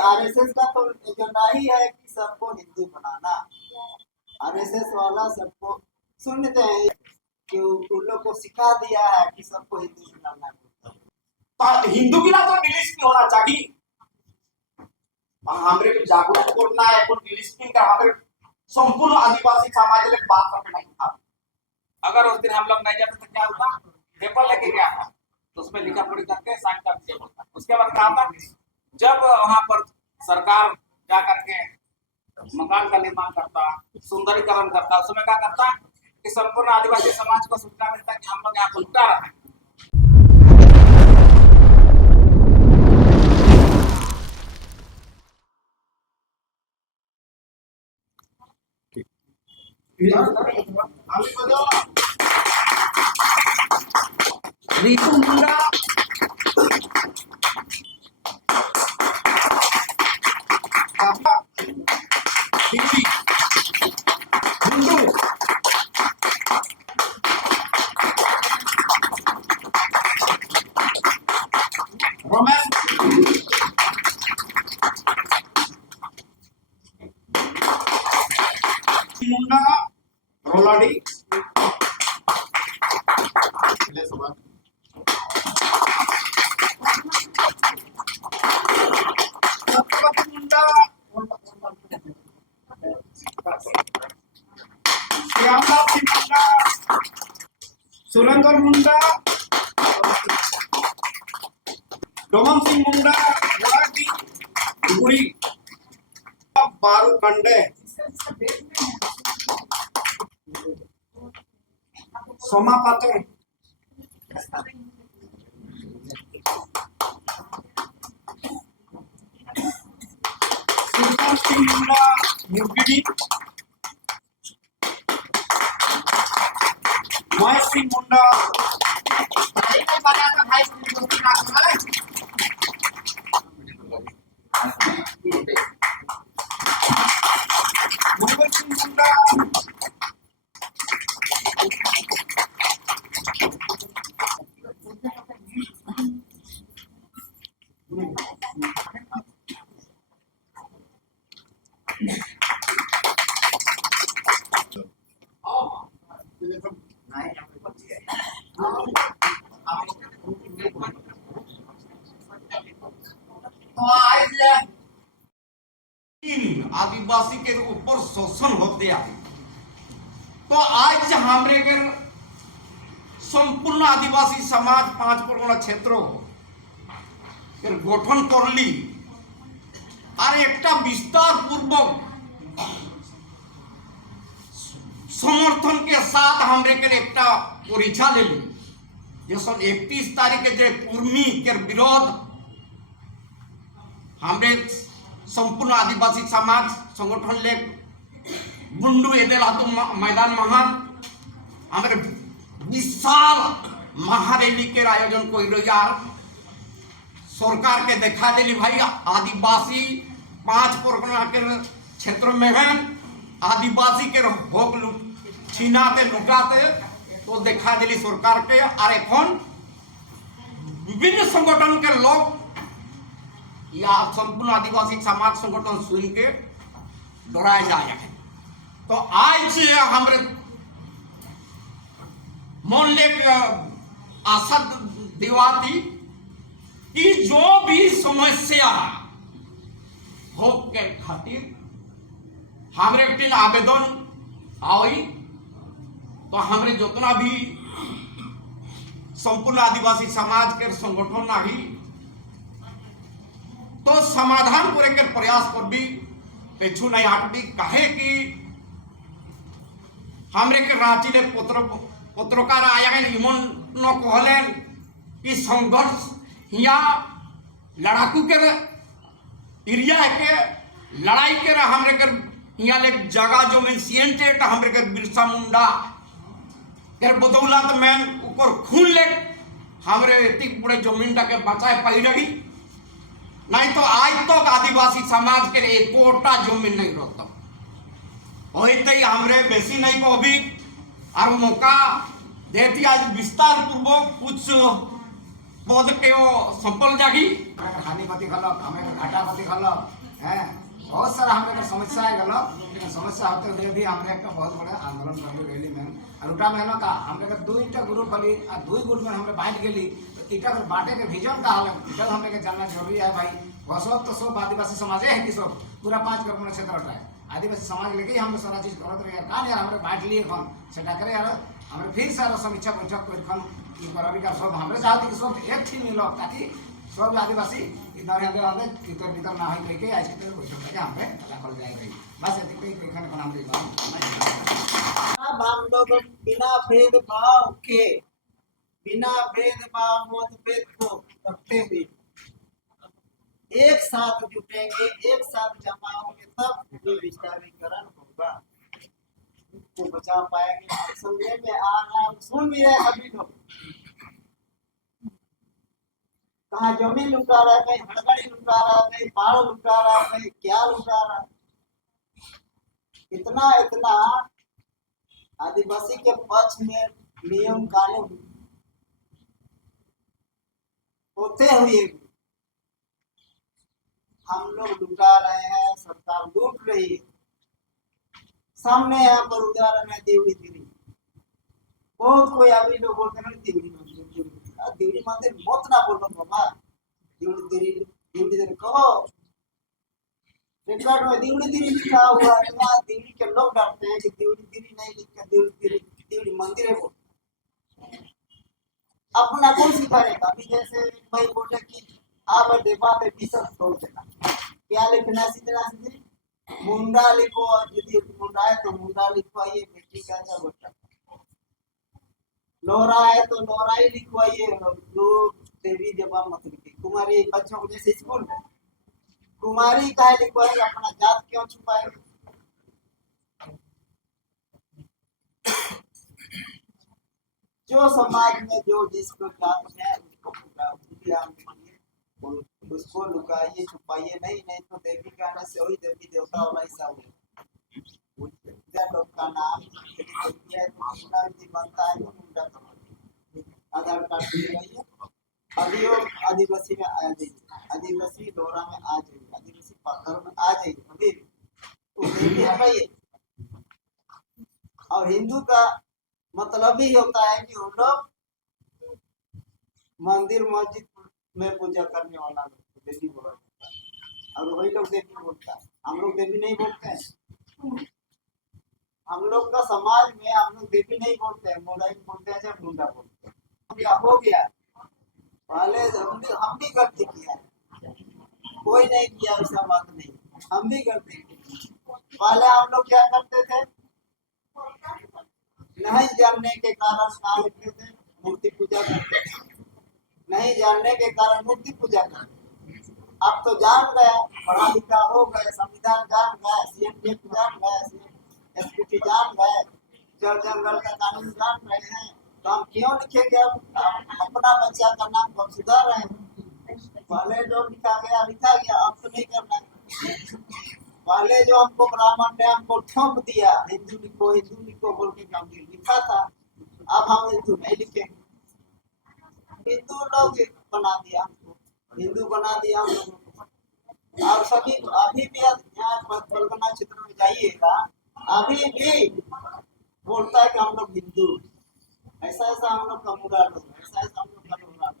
RSS का तो agenda ही है कि सबको हिंदू बनाना। आरएसएस वाला सबको सुनते हैं कि उन लोग को सिखा दिया है कि सबको हिंदू बनाना है। हिंदू की ना तो डिलिस्टिंग होना चाहिए। हमरे को जागरूक करना है को डिलिस्टिंग का हमरे संपूर्ण आदिवासी समाज के बात करके नहीं था। अगर उस दिन हम लोग नहीं जाते तो क्या होता, पेपर लेके गया था तो उसमें लिखा पढ़ी करके साइन कर दिया होता। उसके बाद क्या था, जब वहां पर सरकार जा करके मकान का निर्माण करता, सुंदरीकरण करता, उसमें क्या करता कि संपूर्ण आदिवासी समाज को सूचना मिलता कि हम लोग यहाँ उल्टा रहे हैं। रीतू मुंडा दिल्ली हिंदू रमेश मुंडा रोलाडी मुंडा श्यामलाल सिंह मुंडा सुरेंद्र मुंडा डोमन सिंह मुंडा गुड़ी बारू कंडे सोमा पात्र सिंह मुंडा मुर्गिडी महेश सिंह मुंडा मंगल सिंह मुंडा आदिवासी के ऊपर शोषण होते आए तो आज हमारे के संपूर्ण आदिवासी समाज 5 परगना क्षेत्रों गठन कर ली और एक विस्तार पूर्वक समर्थन के साथ हमरे के एक परीक्षा ले ली जो सन 31 तारीख के जे कुर्मी के विरोध हमरे संपूर्ण आदिवासी समाज संगठन ले बुंडू एदेलातु मैदान महा हमारे विशाल महारैली के आयोजन कोई यार सरकार के देखा दिली भाई आदिवासी 5 परगना के क्षेत्र में हैं आदिवासी के भोग छीनाते लुटाते तो देखा दिली सरकार के और एखन विभिन्न संगठन के लोग या संपूर्ण आदिवासी समाज संगठन सुन के डराए जाए हैं। तो आज हमारे मन ले आशा दिवाती कि जो भी समस्या हो के खातिर हमारे एक दिन आवेदन आई तो हमारे जितना भी संपूर्ण आदिवासी समाज के संगठन आई तो समाधान करे के प्रयास कर भी पेछू नहीं हटबी कहे कि हमरे के रांची ले पत्रकार आया है इमन न कहलेन कि संघर्ष यहाँ लड़ाकू के एरिया के लड़ाई के हमरे के यहाँ ले जगह जो में सीएनटेट हमरे के बिरसा मुंडा के बदौलत में ऊपर खून ले हमरे इतनी बड़े जमीन के बचाए पाई रही नहीं तो आज तक आदिवासी समाज के एकोटा जमीन नहीं रहता होते ही हमरे बेसी नहीं को भी और मौका देती आज विस्तार पूर्वक कुछ पद के सफल जागी हानि मती खलक हमें घाटा मती खलक हैं बहुत सारा हमरे समस्या है गलत लेकिन समस्या होते हुए भी हमरे एक बहुत बड़ा आंदोलन कर रही में और उटा में का हमरे दुईटा ग्रुप वाली और दुई ग्रुप में हमरे बांट गेली तो इटा फिर बांटे के विजन का हाल इटा हमरे के जानना जरूरी है भाई वह तो सब आदिवासी समाज है कि सब पूरा 5 करोड़ क्षेत्र होता है आदिवासी समाज लेके हम सारा चीज करत रहे का यार हमरे बांट लिए कौन सेटा करे यार हमरे फिर सारा समीक्षा बैठक कोई कौन ई करबी का सब हमरे चाहते कि सब एक थी मिलो ताकि सब आदिवासी इधर अंदर भीतर भीतर ना हो कह के आज के बैठक के हमरे रखल जाए रही बस एतिक कोई खाने को नाम अब हम लोग बिना भेदभाव के बिना भेदभाव मतभेद को रखते हुए एक साथ जुटेंगे एक साथ जमा होंगे तब ये विस्तारीकरण होगा को बचा पाएंगे समझे में आ रहा है सुन भी रहे सभी लोग कहाँ जमीन लुटा रहा है कहीं हड़बड़ी लुटा रहा है कहीं बाढ़ लुटा रहा है कहीं क्या लुटा रहा है इतना इतना आदिवासी के पक्ष में नियम कानून होते हुए भी हम लोग लुटा रहे हैं सरकार लूट रही है सामने यहाँ पर उदाहरण है देवड़ी दिरी बहुत कोई अभी लोग बोलते हैं देवड़ी मंदिर देवड़ी मंदिर मत ना बोलो बाबा देवड़ी दिरी कहो रिकॉर्ड में देवड़ी दिरी लिखा हुआ है यहाँ देवड़ी के लोग डरते हैं कि देवड़ी दिरी नहीं लिखकर देवड़ी मंदिर है वो अपना कौन सिखाएगा अभी जैसे भाई बोले कि आप देवा देवी सब छोड़ देना क्या लिखना सीधे मुंडा लिखो यदि मुंडा है तो मुंडा लिखवाइए बेटी का अच्छा बेटा लोहरा है तो लोहरा ही लिखवाइए जो देवी देवा मत लिखिए कुमारी बच्चों को जैसे स्कूल में कुमारी का लिखवाएगा अपना जात क्यों छुपाएगा जो समाज में जो जिसको जात है उसको पूरा ध्यान दीजिए उसको लुकाइए छुपाइए नहीं तो देवी के आने से वही देवी देवता वाला हिस्सा होगा लोग का नाम है तो बनता है तो आधार कार्ड दिखाइए अभी वो आदिवासी में आ जाइए आदिवासी लोहरा में आ जाइए आदिवासी पाखर में आ जाइए अभी तो देवी हटाइए और हिंदू का मतलब भी होता है कि वो लोग मंदिर मस्जिद में पूजा करने वाला लोग देवी बोला जाता है और वही लोग देवी बोलता है हम लोग देवी नहीं बोलते हैं हम लोग का समाज में हम लोग देवी नहीं बोलते हैं मोदाई बोलते हैं जब मुंडा बोलते हैं क्या हो गया पहले हम भी गलती किया कोई नहीं किया ऐसा बात नहीं हम भी गलती की पहले हम लोग क्या करते थे नहीं जानने के कारण क्या लिखते थे मूर्ति पूजा करते थे नहीं जानने के कारण मूर्ति पूजा करते अब तो जान गए पढ़ा लिखा हो गए संविधान जान गए सीएम जान गए एसपीटी जान गए जल जंगल का कानून जान रहे हैं तो हम क्यों लिखेंगे अपना बच्चा का नाम हम सुधार रहे हैं पहले जो लिखा गया अब तो नहीं करना है पहले जो हमको ब्राह्मण ने हमको ठोक दिया हिंदू लिखो बोल के काम लिखा था अब हम हिंदू नहीं लिखेंगे हिंदू लोग बना दिया हमको हिंदू बना दिया हम लोगों को और सभी अभी भी यहाँ बलगना क्षेत्र में जाइएगा अभी भी बोलता है कि हम लोग हिंदू ऐसा हम लोग का मुरा लोग ऐसा हम लोग का लोग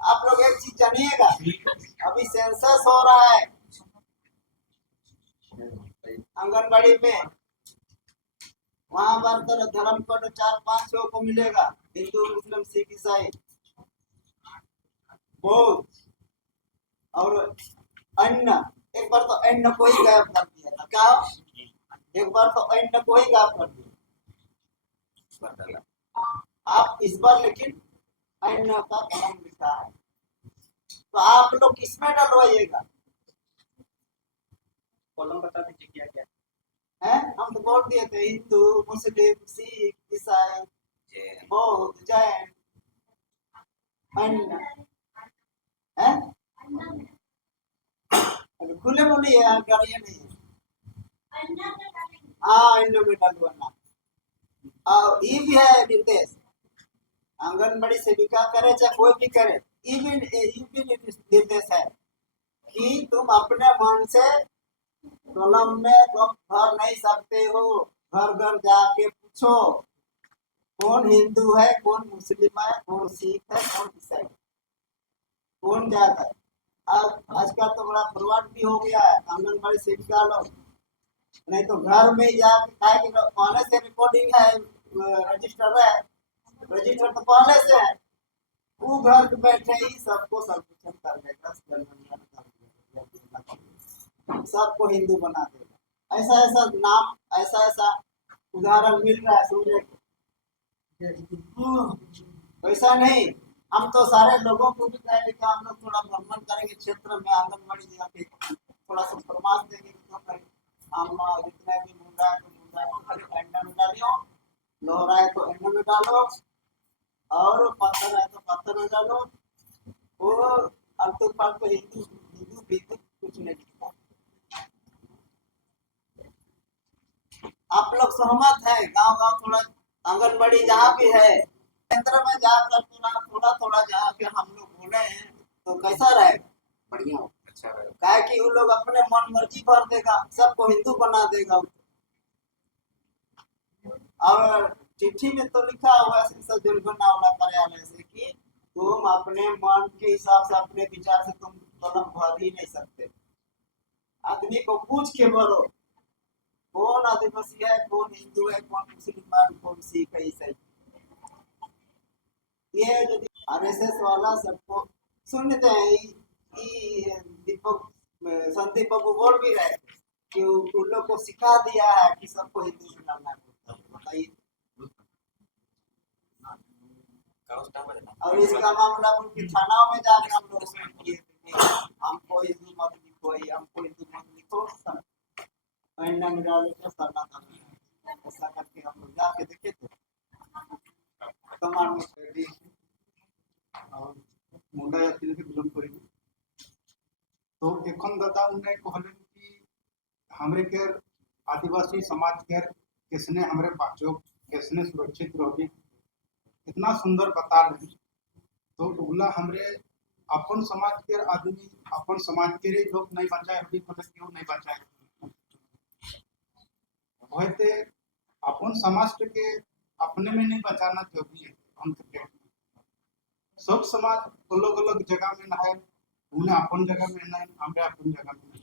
आप लोग एक चीज जानिएगा अभी सेंसस हो रहा है आंगनबाड़ी में वहां पर धर्म कोड 4-5 को मिलेगा हिंदू मुस्लिम सिख ईसाई बौद्ध और अन्य एक बार तो अन्य को ही गायब कर दिया था क्या एक बार तो अन्य को ही गायब कर दिया आप इस बार लेकिन अन्य का धर्म लिखा है तो आप लोग किसमें डलवाइएगा कॉलम बता दीजिए क्या क्या है हम तो बोल दिए थे हिंदू मुस्लिम सिख ईसाई बौद्ध जैन अन्य है खुले बोली है गाड़ियां नहीं है हाँ इन लोग में डलवाना और ये भी है निर्देश आंगनबाड़ी सेविका करे चाहे कोई भी करे, ये भी निर्देश है कि तुम अपने मन से कलम में तुम भर नहीं सकते हो। घर घर जाके पूछो कौन हिंदू है, कौन मुस्लिम है, कौन सिख है, कौन ईसाई, कौन जात है। अब आजकल तो बड़ा फ्रॉड भी हो गया है आंगनबाड़ी सेविका लोग। नहीं तो घर में जाके खाए कि पहले से रिकॉर्डिंग है, रजिस्टर है, रजिस्टर तो पहले से है। वो घर पे बैठे ही सबको सर्वेक्षण कर लेगा, सबको हिंदू बना देगा। ऐसा ऐसा नाम, ऐसा ऐसा उदाहरण मिल रहा है सुनने को। वैसा नहीं, हम तो सारे लोगों को भी कहेंगे कि हम लोग थोड़ा भ्रमण करेंगे क्षेत्र में, आंगनबाड़ी जाके थोड़ा सा फरमाश देंगे कि तो भाई हम जितने भी मुंडा है तो मुंडा है तो खाली एंडा में डालियो, लोहरा है तो एंडा में डालो, और पत्थर है तो पत्थर में डालो। वो अल्टू फाल्टू हिंदू हिंदू बिंदु कुछ नहीं दिखता। आप लोग सहमत है? गांव गांव थोड़ा आंगनबाड़ी जहाँ भी है केंद्र में जाकर थोड़ा थोड़ा जाके हम लोग बोले हैं तो कैसा रहेगा? बढ़िया हो, अच्छा रहेगा। क्या कि वो लोग अपने मन मर्जी भर देगा, सबको हिंदू बना देगा। और चिट्ठी में तो लिखा हुआ है संसद जनगणना कार्यालय से कि तुम अपने मन के हिसाब से, अपने विचार से तुम कलम भर ही नहीं सकते। आदमी को पूछ के भरो कौन आदिवासी है, कौन हिंदू है, कौन मुस्लिम है, कौन सिख है, ईसाई। ये जो आरएसएस वाला सबको सुनते हैं, दीपक संदीप बाबू बोल भी रहे कि उन लोग को सिखा दिया है कि सबको हिंदू में डालना है। बताइए। और इसका मामला उनकी थानाओं में जाके हम लोग किए थे, हमको हिंदू मत लिखो, हमको हिंदू मत लिखो, ऐसा करके हम लोग जाके देखे थे। मुंडा जाति के बिलोंग करेंगे तो एखन दादा उन्हें कहले कि हमरे के आदिवासी समाज के किसने हमरे बाचो किसने सुरक्षित रहोगे, इतना सुंदर बता रहे। तो उगला हमरे अपन समाज के आदमी, अपन समाज के लोग नहीं बचाए होगी तो क्यों नहीं बचाए होते। अपन समाज के अपने में नहीं बचाना जरूरी है। हम सब समाज अलग अलग जगह में ना है, उन्हें अपन जगह में नहीं, हमरे अपन जगह में नहीं।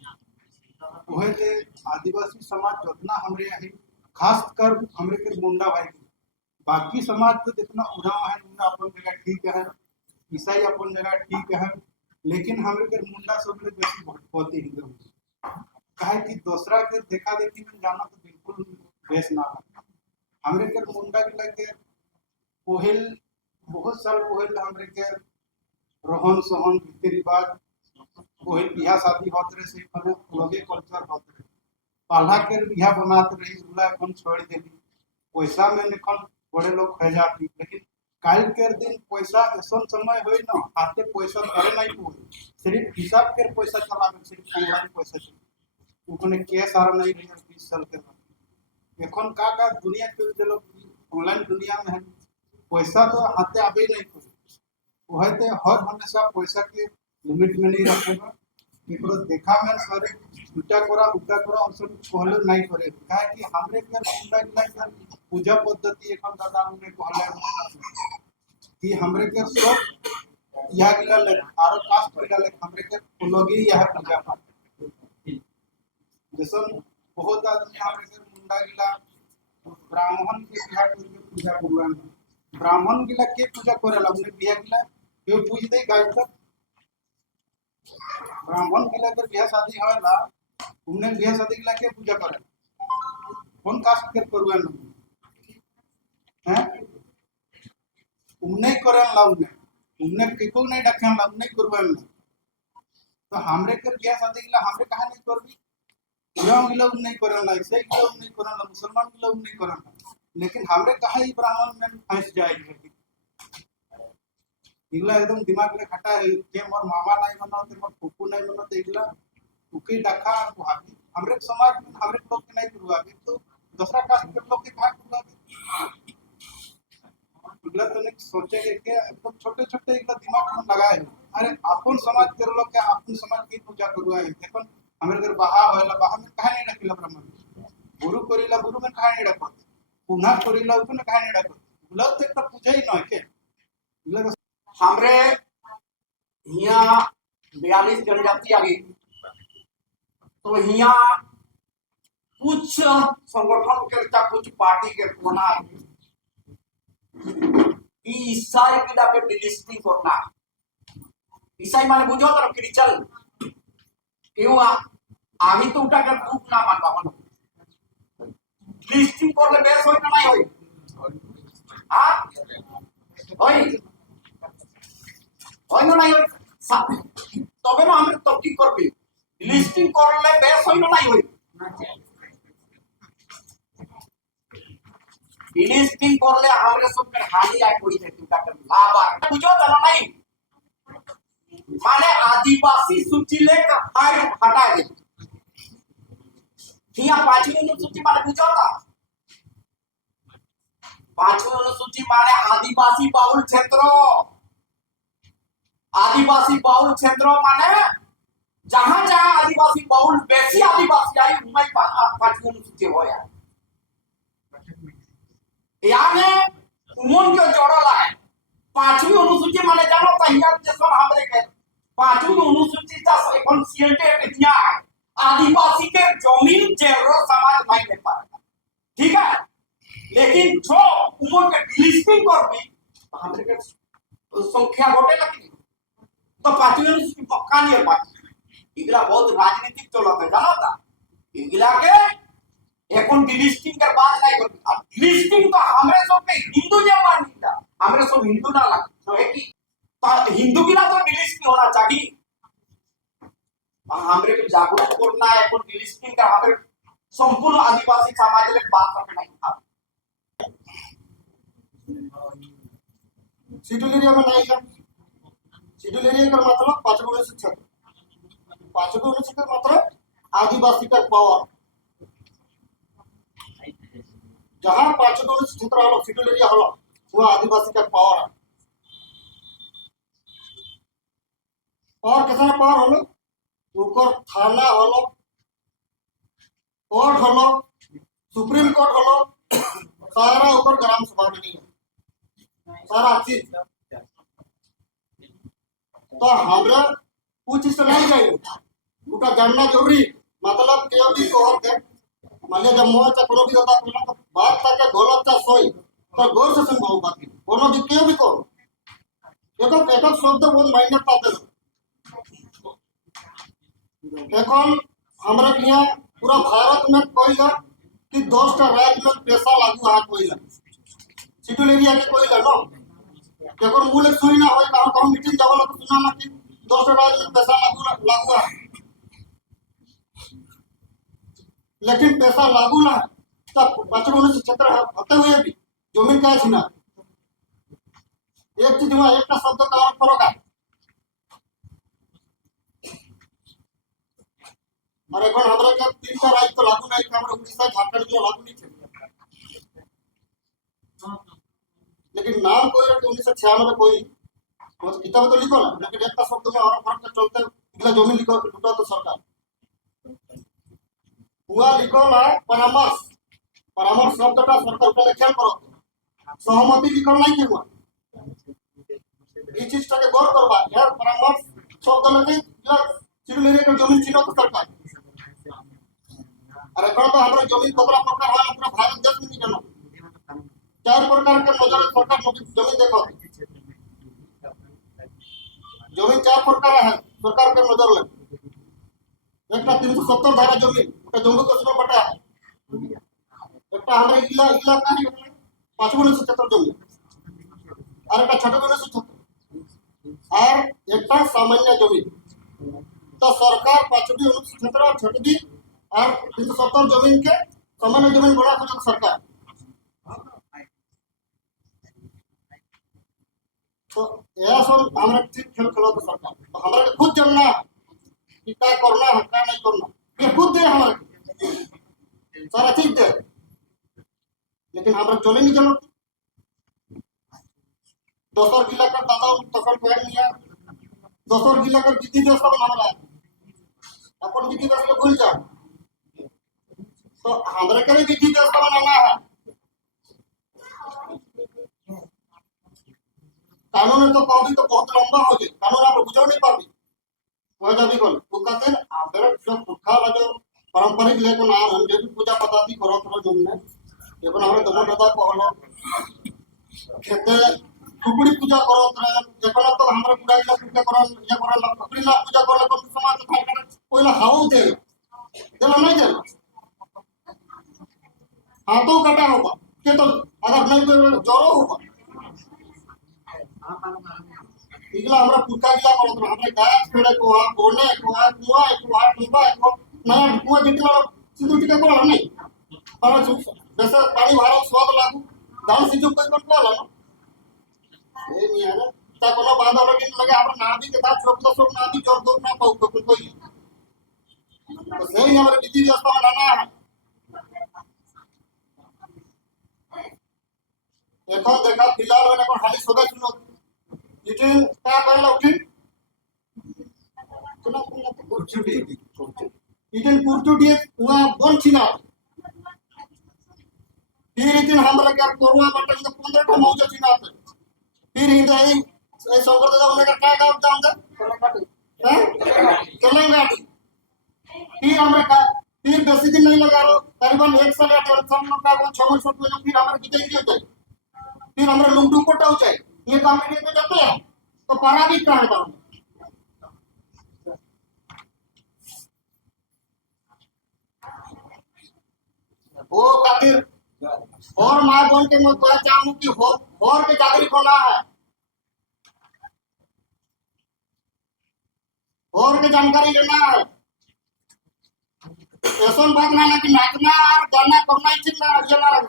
वही आदिवासी समाज जितना हमरे है, खास कर हमरे के मुंडा भाई, बाकी समाज तो जितना उड़ाव है उन्हें अपन जगह ठीक है, ईसाई अपन जगह ठीक है, लेकिन हमरे के मुंडा सब लोग बेसी बहुत ही हिंदू कहे कि दूसरा के देखा देखी में जाना तो बिल्कुल बेस ना है। हमरे के मुंडा के लगे पहल बहुत साल पहल हमरे के रोहन सोहन रीति रिवाज पहल बिहा शादी होते रहे से लगे कल्चर होते रहे, पहला के बिहा बनाते रही उला अपन छोड़ देली पैसा में निकल बड़े लोग खा जाती। लेकिन काल के दिन पैसा ऐसा समय हो ना हाथे पैसा करे नहीं हो, सिर्फ हिसाब के पैसा चला, सिर्फ ऑनलाइन पैसा उतने के सारा नहीं रही 20 साल के बाद। एखन का दुनिया के लोग ऑनलाइन दुनिया में है, पैसा तो हाथे आबे नहीं करे, वहते हर हमेशा पैसा के लिमिट में नहीं रखेगा। एकरो देखा में करे उल्टा करा और सब कहले नहीं करे, काहे कि हमरे के मुंडा के पूजा पद्धति एखन दादा हमने कहले कि हमरे के सब या गिला ले आरो कास्ट गिला ले हमरे के लोग ही यह पूजा पाठ जैसे बहुत आदमी हमरे के मुंडा गिला ब्राह्मण के बिहा करके पूजा करवान, ब्राह्मण गिला के पूजा करेला हमने बिहा गिला के पूज दे गाय तक। ब्राह्मण गिला कर बिहा शादी होला उन्हें बिहा शादी गिला के पूजा करे, कौन कास्ट के करवान हैं, उन्हें करन ला उन्हें किको नहीं रखन ला उन्हें करवान। तो हमरे के बिहा शादी गिला हमरे कहा नहीं करबी, उराव गिला नहीं करन ला, ईसाई गिला नहीं करन ला, मुसलमान गिला नहीं करन ला, लेकिन हमरे कहा ही ब्राह्मण में फंस जाएगी। इगला एकदम दिमाग में खटा है के मोर मामा नहीं बनो ते मोर फूफू नहीं बनो ते इगला उके डखा हाथी हमरे समाज में हमरे लोग के नहीं करवावे तो दूसरा कास्ट के लोग के कहां करवावे। इगला तो नहीं सोचेंगे कि एकदम छोटे छोटे इगला दिमाग में लगाए अरे अपन समाज के लोग के अपन समाज की पूजा करुआ है देखो हमारे घर बाहा होला बाहा में कहा नहीं रखिला ब्राह्मण गुरु करिला गुरु में कहा नहीं रखो पुना करिला उपने कहा नहीं रखो इगला तो एक पूजा ही नहीं के इगला हमरे यहाँ 42 जनजाति आ गई तो यहाँ कुछ संगठन के कुछ पार्टी के कोना कि ईसाई किला के डिलिस्टिंग करना ईसाई माने बुझो तो क्रिश्चियन क्यों आगे तो उठा कर ग्रुप ना मानवा मन लिस्टिंग कर ले बेस होई ना नहीं होई हां होई होई ना नहीं होई तबे ना हम तर्की करबी लिस्टिंग कर ले बेस होई ना नहीं होई लिस्टिंग कर ले हमरे सब के हानि आए कोई है तुका कर लाभ आ बुझो तो नहीं माने आदिवासी सूची ले हटा दे यहाँ 5वीं अनुसूची माने बुझो था 5वीं अनुसूची माने आदिवासी बाहुल क्षेत्रों माने जहां जहां आदिवासी बाहुल बेसी आदिवासी आई उनमें 5वीं अनुसूची हो यानी उमन के जोड़ला है 5वीं अनुसूची माने जानो त हिया जैसा हमरे के 5वीं अनुसूची ता এখন सीएलटी दिया है आदिवासी के जमीन जेरो समाज नहीं ले पाएगा ठीक है लेकिन जो उमन के लिस्टिंग कर भी हमरे के संख्या घटे लगी तो 5वीं अनुसूची पक्का नहीं है पार्टी इगला बहुत राजनीतिक चलत है जानो ता इगला के এখন ডিলিস্টিং এর বাদ নাই করবে আর ডিলিস্টিং তো हमरे सब के हिंदू जे मानिता हमरे सब हिंदू ना लगे तो है कि हिंदू की ना तो डिलिस्टिंग होना चाहिए हमरे को जागरूक करना है এখন ডিলিস্টিং का हमरे संपूर्ण आदिवासी समाज के बात करके नहीं था शेड्यूल एरिया में नहीं है शेड्यूल एरिया का मतलब 5 का मतलब आदिवासी का पावर जहां 5 क्षेत्र हलो शेड्यूल एरिया हलो वो आदिवासी का पावर है और कितना पावर हलो ऊपर थाना hello court hello supreme court hello सारा ऊपर ग्राम सभा में नहीं है सारा चीज तो हमरा कुछ चीज नहीं चाहिए उनका जानना जरूरी मतलब क्यों भी कोहर के माने जब मोह का कोनो भी होता है तो बात तक गलत का सोई तो गौर से सुन बात कोनो भी क्यों भी को एक शब्द बहुत मायने पाते এখন हमरा के यहाँ पूरा भारत में कोयला कि 10टा राज्य में पैसा लागू है कोयला शेड्यूल एरिया के कोयला नो এখন मूल सुई ना होय कहां कहां मीटिंग जावला तो सुना ना कि 10टा राज्य में पैसा लागू है लेकिन पैसा लागू ना तब 5 क्षेत्र होते हुए भी जमीन का छीना एक चीज हुआ एक का शब्द का अर्थ करोगा और এখন हमरा के 3टा राज्य तो लागू नहीं हमरा उड़ीसा झारखंड के लागू नहीं थे लेकिन नाम कोई 1996 कोई किताब तो लिखो ना लेकिन एक का शब्द में और फर्क चलते इगला जमीन लिखो टूटा तो सरकार हुआ लिखो ना परामर्श शब्दটা सरकार को ख्याल करो सहमति लिखो नहीं हुआ এই चीजটাকে गौर करवा यार परामर्श शब्द लगे शेड्यूल एरिया का जमीन चिन्ह तो सरकार अरे कौन तो हमरा जमीन कतरा प्रकार है पूरा भारत देश में नहीं जानो 4 प्रकार के नजर सरकार जमीन देखो जमीन 4 प्रकार है सरकार के नजर में एक 370 धारा जमीन जम्मू कश्मीर बटा है एक हमरा इला का 5 क्षेत्र जमीन और एक 6 क्षेत्र और एक सामान्य जमीन तो सरकार 5वीं क्षेत्र और 6वीं और 370 जमीन के सामान्य जमीन बना के सरकार तो यह सब हमरा ठीक खेल खेलो तो सरकार तो हमरा के खुद जानना कि क्या करना है क्या नहीं करना ये खुद दे हमारे सारा चीज दे लेकिन हमरा चले नहीं चलो दोसर जिला कर दादा तखन कहन लिया दोसर जिला कर विधि व्यवस्था बनावला अपन विधि व्यवस्था भूल जा तो हमरा के विधि व्यवस्था बनाना है कानून तो कभी तो बहुत लंबा हो जाए कानून आप बुझो नहीं पाबी कोई जाबी बोल वो कहते हैं आदर जो पुरखा जो पारंपरिक लेको नाम हम जो पूजा पद्धति करो तो जो ने ये बना हमारे दमन दादा को हलो खेते टुकड़ी पूजा करो तो देखो तो हमरा पूरा इला पूजा करो या करो ला टुकड़ी ला पूजा करो तो समाज खाई कर कोइला हाउ दे देला नहीं दे हाथों कटा होगा के तो अगर नहीं दे जोरो होगा इगला हमरा पुरखा गिला करो तो हमरा गाय फेड़े को आ बोने को आ कुआ को आ डूबा को नया कुआ जितला सिद्धू टिका को नहीं पर जैसे पानी भरा स्वाद लागू दाल सिद्धू कोई को ला ए मिया ना ता कोनो बांधा लगे लगे हमरा नादी के साथ छोक तो छोक नादी जोर दो ना पाऊ को कोई तो सही हमारे विधि व्यवस्था बनाना है देखो देखा फिलहाल मैंने को खाली सुबह सुनो इटिन क्या कर लो उठिन सुना सुना तो कुर्चुटी इटिन कुर्चुटी वहाँ बोल छिना फिर इटिन हमरा क्या कोरुआ बटन तो 15 टा मौजा छिना फिर हिंदा ये संकर दादा उन्हें क्या काम दाम दे हैं तेलंगाना फिर हमरा का फिर बेसी दिन नहीं लगा रो करीबन 1 साल या 1.5 साल का 6 महीने में फिर हमारे विजय नहीं होता फिर हमरा लुंडू को टाउ चाहिए ये काम नहीं तो जाते हैं तो पारा भी कहाँ है वो खातिर और माँ बोल के मैं तो चाहूँ कि और के जागरी होना है और के जानकारी लेना है ऐसा बात ना कि नाचना और गाना करना ही चिल्ला ये ना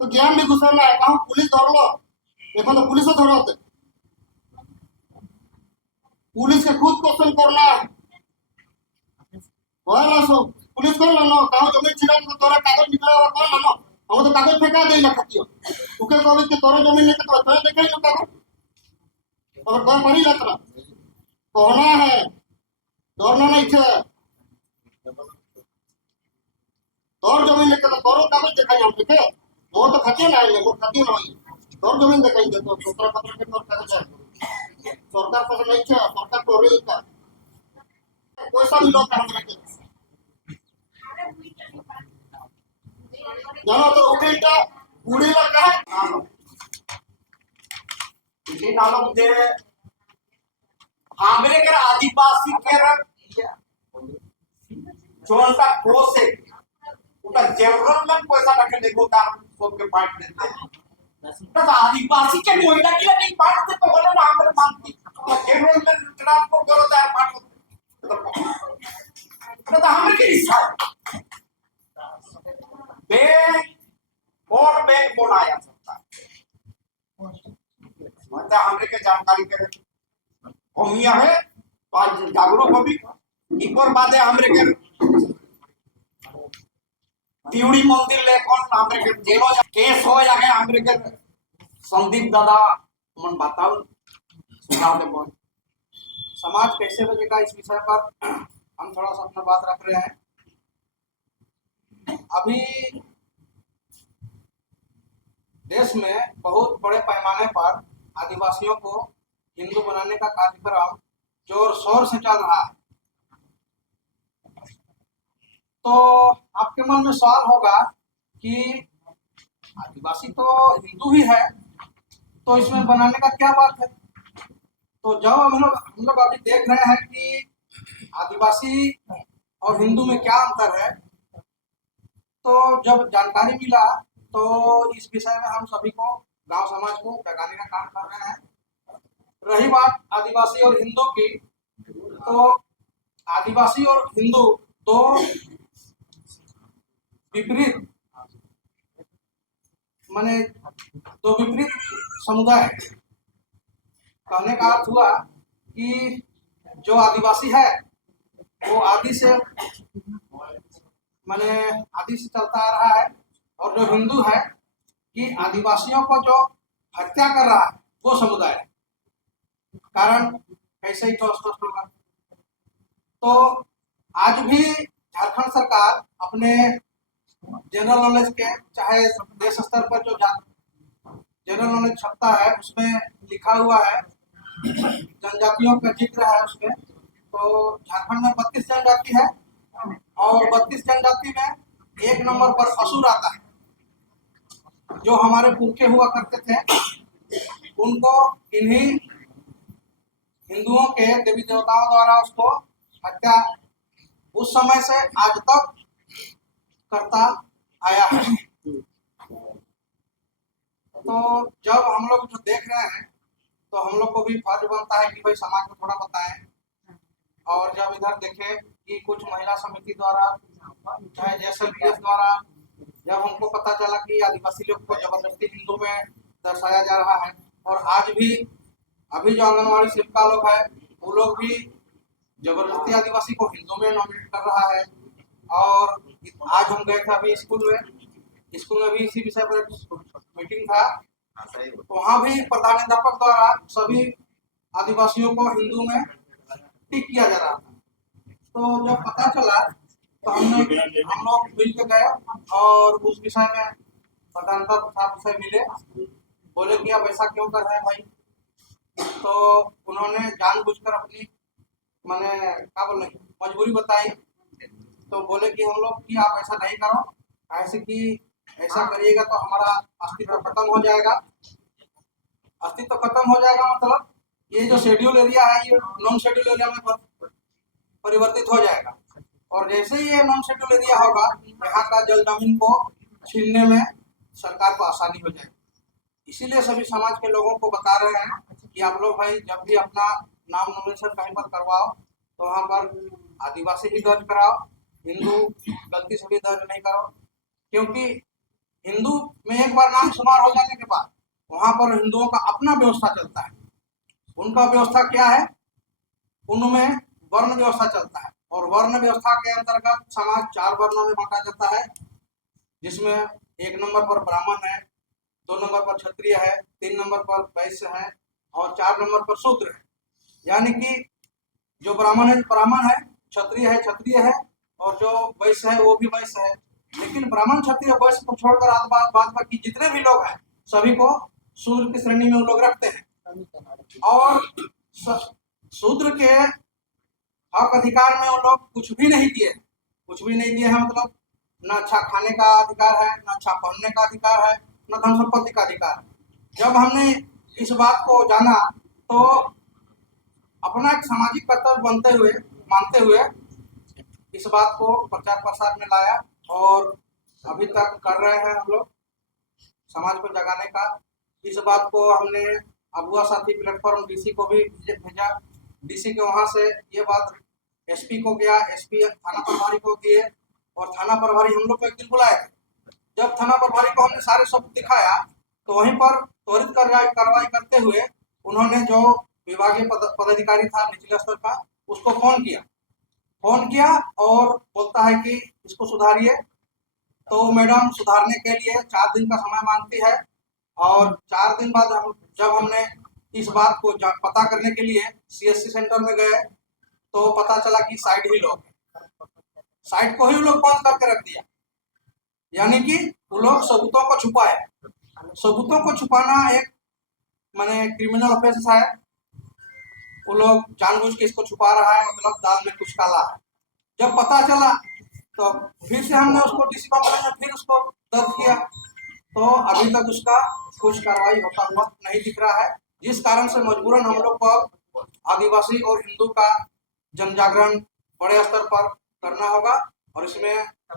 तो ज्ञान भी घुसना है कहूँ पुलिस धर लो देखो तो पुलिस धरो होते पुलिस के खुद क्वेश्चन करना है वाला सो पुलिस कर लो ना कहूँ जमीन छिड़ा तो तोरा कागज निकला हुआ कर लो ना हम तो कागज फेंका दे ना खतियो उके को के तोरा जमीन लेके तो तोरा देखै लो कागज और कोई पड़ी लतरा कहना है दौड़ना नहीं छे तोर जमीन लेके तो तोरो कागज दिखाई हम देखे वो तो खतियो ना ले वो खतियो नहीं तोर जमीन दिखाई दे तो तोरा पत्र के तोर कागज है सरकार पर नहीं छे सरकार को रही का पैसा भी लोग हम रखे जानो तो उठेटा पूरी लगा है इसी नालों दे हमरे के आदिवासी के जोन का कोस है उनका जनरल में पैसा रखे देखो का सबके बांट देते हैं तो आदिवासी के कोयला की नहीं बांटते तो बोले ना हमारे मानती जनरल में ट्रांसपोर्ट करो तो बांट तो हमरे के हिसाब बैंक और बैंक बनाया सकता है मतलब हमरे के जानकारी के कमियां है तो आज जागरूक हो भी एक और बात है हमरे के तिउड़ी मंदिर ले कौन हमरे के जेलो केस हो जाके हमरे के संदीप दादा मन बताओ सुनाओ दे बोल समाज कैसे बचेगा इस विषय पर हम थोड़ा सा अपना बात रख रहे हैं। अभी देश में बहुत बड़े पैमाने पर आदिवासियों को हिंदू बनाने का कार्यक्रम जोर शोर से चल रहा है। तो आपके मन में सवाल होगा कि आदिवासी तो हिंदू ही है तो इसमें बनाने का क्या बात है। तो जब हम लोग अभी देख रहे हैं कि आदिवासी और हिंदू में क्या अंतर है, तो जब जानकारी मिला तो इस विषय में हम सभी को गांव समाज को जगाने का काम कर रहे हैं। रही बात आदिवासी और हिंदू की, तो आदिवासी और हिंदू तो विपरीत माने तो विपरीत समुदाय। कहने का अर्थ हुआ कि जो आदिवासी है वो आदि से माने आदि से चलता आ रहा है, और जो हिंदू है कि आदिवासियों को जो हत्या कर रहा है वो समुदाय है। कारण कैसे ही तो स्पष्ट होगा। तो आज भी झारखंड सरकार अपने जनरल नॉलेज के, चाहे देश स्तर पर जो जनरल नॉलेज छपता है उसमें लिखा हुआ है, जनजातियों का जिक्र है उसमें। तो झारखंड में 32 जनजाति है और 32 जनजाति में 1 नंबर पर असुर आता है। जो हमारे पुरखे हुआ करते थे उनको इन्हीं हिंदुओं के देवी देवताओं द्वारा उसको हत्या उस समय से आज तक करता आया है। तो जब हम लोग जो देख रहे हैं तो हम लोग को भी फर्ज बनता है कि भाई समाज को थोड़ा बताएं। और जब इधर देखें कि कुछ महिला समिति द्वारा, चाहे JSLPF द्वारा, जब हमको पता चला कि आदिवासी लोग को जबरदस्ती हिंदू में दर्शाया जा रहा है, और आज भी अभी जो आंगनवाड़ी सेविका लोग है वो लोग भी जबरदस्ती आदिवासी को हिंदू में नॉमिनेट कर रहा है। और आज हम गए थे अभी स्कूल में भी इसी विषय पर मीटिंग था, तो वहाँ भी प्रधानाध्यापक द्वारा सभी आदिवासियों को हिंदू में टिक किया जा रहा था। तो जब पता चला तो हम लोग मिल के गए और उस विषय में प्रधानाध्यापक साहब से मिले, बोले कि आप ऐसा क्यों कर रहे हैं भाई। तो उन्होंने जानबूझकर अपनी मैंने क्या बोल रहे मजबूरी बताई। तो बोले कि हम लोग कि आप ऐसा नहीं करो, ऐसे कि ऐसा करिएगा तो हमारा अस्तित्व खत्म हो जाएगा। अस्तित्व खत्म हो जाएगा मतलब ये जो शेड्यूल एरिया है ये नॉन शेड्यूल एरिया में परिवर्तित हो जाएगा, और जैसे ही ये नॉन शेड्यूल एरिया होगा यहाँ का जल जमीन को छीनने में सरकार को आसानी हो जाएगी। इसीलिए सभी समाज के लोगों को बता रहे हैं कि आप लोग भाई जब भी अपना नाम नॉमिनेशन कहीं पर करवाओ तो वहाँ पर आदिवासी ही दर्ज कराओ, हिंदू गलती से भी दर्ज नहीं करो। क्योंकि हिंदू में एक बार नाम शुमार हो जाने के बाद वहाँ पर हिंदुओं का अपना व्यवस्था चलता है। उनका व्यवस्था क्या है, उनमें वर्ण व्यवस्था चलता है, और वर्ण व्यवस्था के अंतर्गत समाज 4 वर्णों में बांटा जाता है, जिसमें 1 नंबर पर ब्राह्मण है, 2 नंबर पर क्षत्रिय है, 3 नंबर पर वैश्य है और 4 नंबर पर शूद्र है। यानी कि जो ब्राह्मण है, क्षत्रिय है और जो वैश्य है वो भी वैश्य है। लेकिन ब्राह्मण, क्षत्रिय, वैश्य को छोड़कर बाद बाकी जितने भी लोग हैं सभी को शूद्र की श्रेणी में वो लोग रखते हैं। और शूद्र के हक अधिकार में वो लोग कुछ भी नहीं दिए हैं। मतलब न अच्छा खाने का अधिकार है, न अच्छा पहनने का अधिकार है, न धन संपत्ति का अधिकार है। जब हमने इस बात को जाना तो अपना एक सामाजिक कर्तव्य मानते हुए इस बात को प्रचार प्रसार में लाया, और अभी तक कर रहे हैं हम लोग समाज को जगाने का। इस बात को हमने अबुआ साथी प्लेटफॉर्म DC को भी भेजा, DC के वहाँ से ये बात SP को गया, SP थाना प्रभारी को दिए, और थाना प्रभारी हम लोग को एक दिन बुलाए थे। जब थाना प्रभारी को हमने सारे सबूत दिखाया तो वहीं पर त्वरित कार्रवाई करते हुए उन्होंने जो विभागीय पदाधिकारी था निचले स्तर का उसको फोन किया और बोलता है कि इसको सुधारिए। तो मैडम सुधारने के लिए 4 दिन का समय मांगती है, और 4 दिन बाद जब हमने इस बात को पता करने के लिए CSC सेंटर में गए तो पता चला कि साइट को ही लोग बंद करके रख दिया। यानी कि वो लोग सबूतों को छुपाए। सबूतों को छुपाना एक माने क्रिमिनल ऑफेंस है। वो लोग जानबूझ के इसको छुपा रहा है, मतलब दाल में कुछ काला है। जब पता चला तो फिर से हमने उसको DC कंपनी में फिर उसको दर्ज किया, तो अभी तक उसका कुछ कार्रवाई होता हुआ नहीं दिख रहा है, जिस कारण से मजबूरन हम लोग को आदिवासी और हिंदू का जन जागरण बड़े स्तर पर करना होगा। और इसमें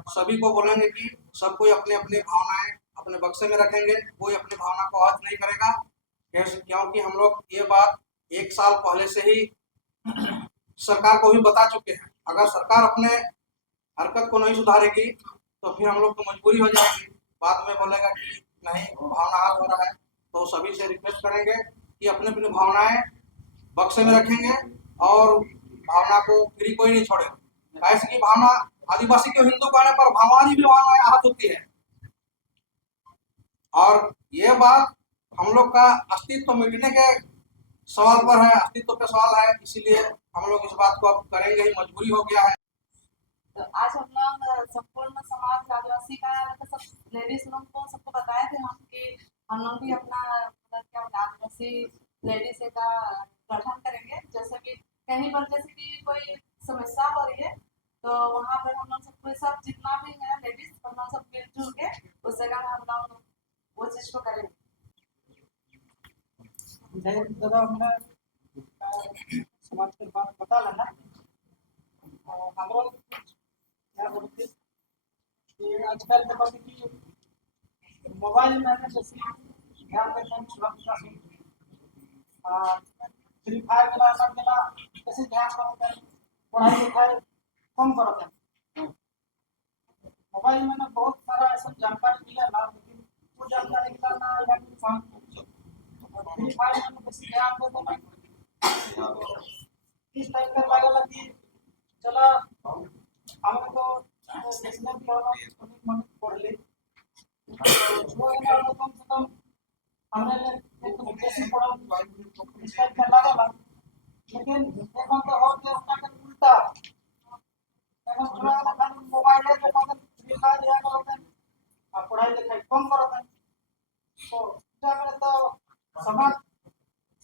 सभी को बोलेंगे कि सब कोई अपने अपने भावनाएं अपने बक्से में रखेंगे, कोई अपनी भावना को आहत नहीं करेगा। क्योंकि हम लोग ये बात 1 साल पहले से ही सरकार को भी बता चुके हैं। अगर सरकार अपने हरकत को नहीं सुधारेगी तो फिर हम लोग को मजबूरी हो जाएगी, बाद में बोलेगा कि नहीं भावना आहत हो रहा है। तो सभी से रिक्वेस्ट करेंगे कि अपने अपनी भावनाएं बक्से में रखेंगे और भावना को फ्री कोई नहीं छोड़ेगा। ऐसे की भावना आदिवासी के हिंदू कहने पर हमारी भी भावनाएं आहत होती है, और ये बात हम लोग का अस्तित्व मिटने के सवाल पर है, अस्तित्व पे सवाल है, इसीलिए हम लोग इस बात को अब करेंगे ही, मजबूरी हो गया है। तो आज हम लोग संपूर्ण समाज आदिवासी का मतलब सब लेडीज लोग को सबको बताए थे हम कि हम लोग भी अपना मतलब क्या आदिवासी लेडीज का गठन करेंगे। जैसे कि कहीं पर जैसे कि कोई समस्या हो रही है तो वहाँ पर हम लोग सब सब जितना भी है लेडीज हम लोग सब मिलजुल के उस जगह में हम लोग वो चीज को करेंगे। दादा हमने समाज के बात पता लगा हम लोग क्या बोलते कि आजकल देखो कि मोबाइल में जैसे ध्यान देते हैं सुरक्षा से फ्री फायर खेला सब खेला कैसे ध्यान करते हैं पढ़ाई लिखाई कम करते हैं। मोबाइल में ना बहुत सारा ऐसा जानकारी दिया ना लेकिन वो जानकारी का ना या फ्री फायर में कैसे ध्यान देते हैं इस टाइप का लगा कि चला हमें तो नेशनल मदद पढ़ ली जो है ना कम से कम हमने एक तो बेसिक पढ़ा इस टाइप का लगा लेकिन एक तो हो गया उसका उल्टा এখন थोड़ा खाली मोबाइल है जो मतलब फ्री फायर या करते हैं और पढ़ाई लिखाई कम करते हैं तो क्या करे तो समाज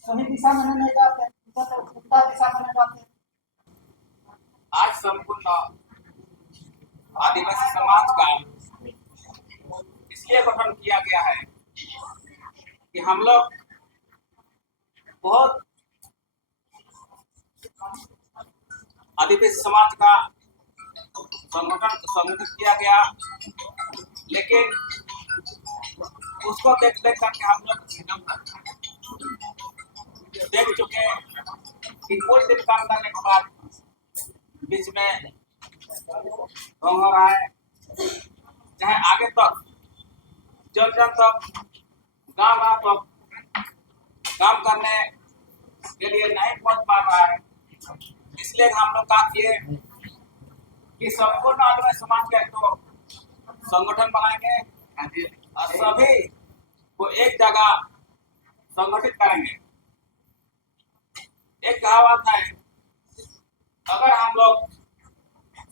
सही दिशा में नहीं जाते तो उल्टा दिशा में नहीं जाते। आज संपूर्ण आदिवासी समाज का इसलिए गठन किया गया है कि हम लोग बहुत आदिवासी समाज का संगठन किया गया, लेकिन उसको देख देख करके हम लोग देख चुके कि कुछ दिन काम करने के बाद बीच में हो रहा है, चाहे आगे तक जन जन तक गांव तक काम करने के लिए नहीं पहुंच पा रहा है। इसलिए हम लोग काम किए कि संपूर्ण आदिवासी समाज का तो संगठन बनाएंगे और सभी को एक जगह संगठित करेंगे। एक कहावत है, अगर हम लोग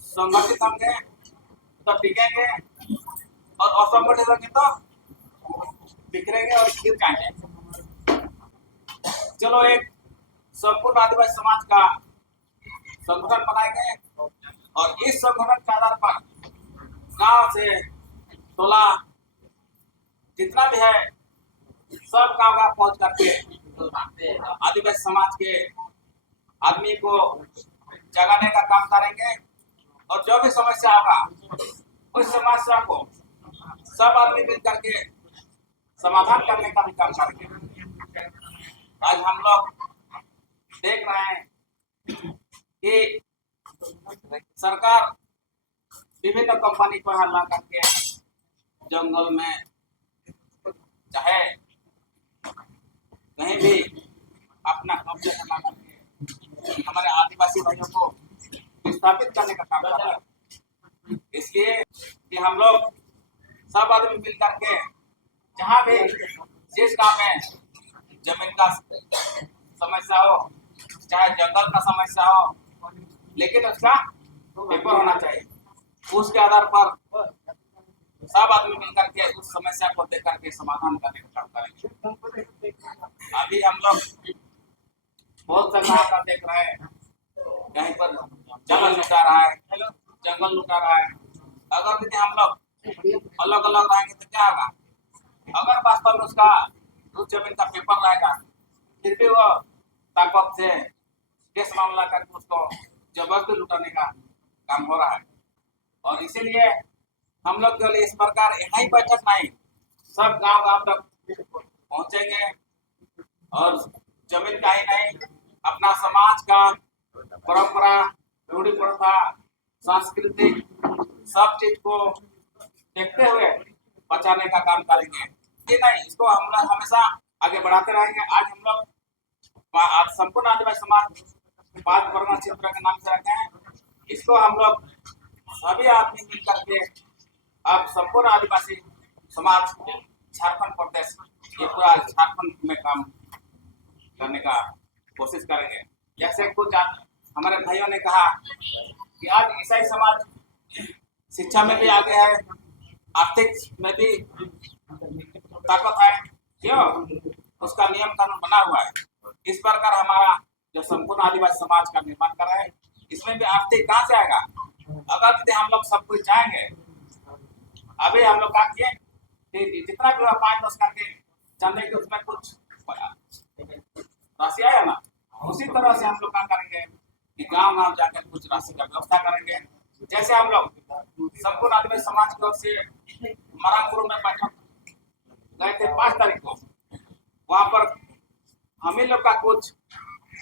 संगठित होंगे तो टिकेंगे और असंगठित होंगे तो बिखरेंगे और गिर जाएंगे। चलो एक संपूर्ण आदिवासी समाज का संगठन बनाएंगे और इस संगठन के आधार पर गांव से टोला जितना भी है सब गांव गांव पहुंच करके आदिवासी समाज के आदमी को जगाने का काम करेंगे और जो भी समस्या होगा उस समस्या को सब आदमी मिल करके समाधान करने का भी काम करेंगे। आज हम लोग देख रहे हैं कि सरकार विभिन्न कंपनी को यहाँ ला करके जंगल में चाहे कहीं भी अपना कब्जा करना करके हमारे आदिवासी भाइयों को विस्थापित करने का काम कर रहा है। इसलिए कि हम लोग सब आदमी मिल करके जहाँ भी जिस गाँव में जमीन का समस्या हो चाहे जंगल का समस्या हो, लेकिन उसका पेपर होना चाहिए। उसके आधार पर सब आदमी मिलकर के उस समस्या को देख करके समाधान करने का काम करेंगे। अभी हम लोग बहुत जगह का देख रहे हैं, कहीं पर जंगल लुटा रहा है, जंगल लुटा रहा है। अगर यदि हम लोग अलग अलग रहेंगे तो क्या होगा? अगर वास्तव में उसका उस जमीन का पेपर रहेगा फिर भी वो ताकत से केस मामला करके उसको जबरदस्ती लुटाने का काम हो रहा है। और इसीलिए हम लोग जो इस प्रकार यहाँ ही बैठक नहीं, सब गांव गांव तक पहुंचेंगे और जमीन का ही नहीं अपना समाज का परंपरा, रूढ़ी प्रथा, सांस्कृतिक सब चीज को देखते हुए बचाने का काम करेंगे। ये नहीं, इसको हम लोग हमेशा आगे बढ़ाते रहेंगे। आज हम लोग संपूर्ण आदिवासी समाज 5 परगना क्षेत्र के नाम से रखे हैं। इसको हम लोग सभी आदमी मिल करके अब संपूर्ण आदिवासी समाज झारखंड प्रदेश ये पूरा झारखंड में काम करने का कोशिश करेंगे। जैसे कुछ हमारे भाइयों ने कहा कि आज ईसाई समाज शिक्षा में भी आगे है, आर्थिक में भी ताकत है, क्यों? उसका नियम कानून बना हुआ है। इस प्रकार हमारा जो संपूर्ण आदिवासी समाज का निर्माण कर रहे हैं, इसमें भी आर्थिक कहाँ से आएगा? अगर यदि हम लोग सब कुछ चाहेंगे, अभी हम लोग क्या किए कि जितना भी 5-10 करके चंदे के उसमें कुछ राशि आया ना, उसी तरह से हम लोग क्या करेंगे कि गांव जाकर कुछ राशि का व्यवस्था करेंगे। जैसे हम लोग संपूर्ण आदिवासी समाज की ओर से मरांगपुर में बैठक गए थे 5 तारीख को, वहां पर हम ही लोग का कुछ